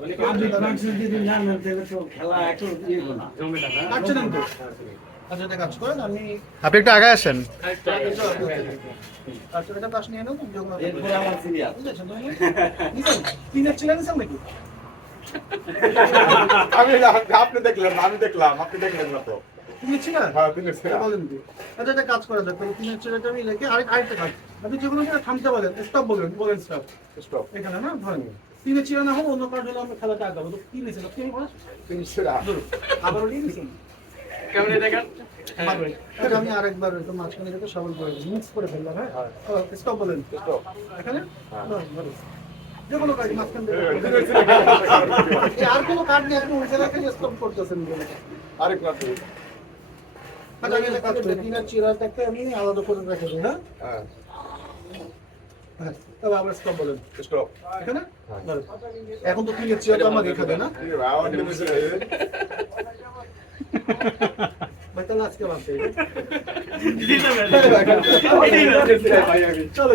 আপনি কনফিডেন্স যদি জানেন তাহলে তো খেলা একটু ইয়ে না কাটছে না তো আচ্ছা এটা কাজ করেন আমি আপনি একটু আগে আসেন। আচ্ছা এটা পাশ নিয়ে নাও যখন এরপর আমার সিরিয়াস বুঝেছেন তুমি নিছেন তিনের ছিলেন নিছেন নাকি আপনি দেখলেন আমি দেখলাম আপনি দেখলেন না তো তিনের ছিলেন হ্যাঁ তিনের ছিল বলেন কি আচ্ছা এটা কাজ করা যাক তাহলে তিনের ছিলেনটা আমি লিখে আরেকটা কাজ আপনি যে কোনো জায়গায় থামতে বলেন স্টপ বলেন স্টপ স্টপ এখানে না ধরেন তিনের ছিল না হোক অন্য কার্ড হলে আমরা খেলাটা আগাবো তো কি নিয়েছিল কি বলেন তিনের ছিল আবারও নিয়ে নিছেন কেমন দেখেন এটা আমি আরেকবার একটু মাঝখানে থেকে সবল করে মিক্স করে ফেললাম হ্যাঁ স্টপ বলেন স্টপ এখানে যে কোনো কাজ মাঝখান থেকে আর কোনো কার্ড নিয়ে আপনি উঠে রাখেন স্টপ করতেছেন আরেক রাত আচ্ছা আমি একটা কাজ করি তিনের চিরাটাকে আমি আলাদা করে রেখে দিই হ্যাঁ হ্যাঁ হ্যাঁ তবে আবার স্টপ বলেন স্টপ এখানে ধরেন। এখন তো তিনের চিরাটা আমাকে এখানে না আওয়াজ দিয়েছে ভাই তাহলে আজকে বাদ দেই দিতে পারেন চলো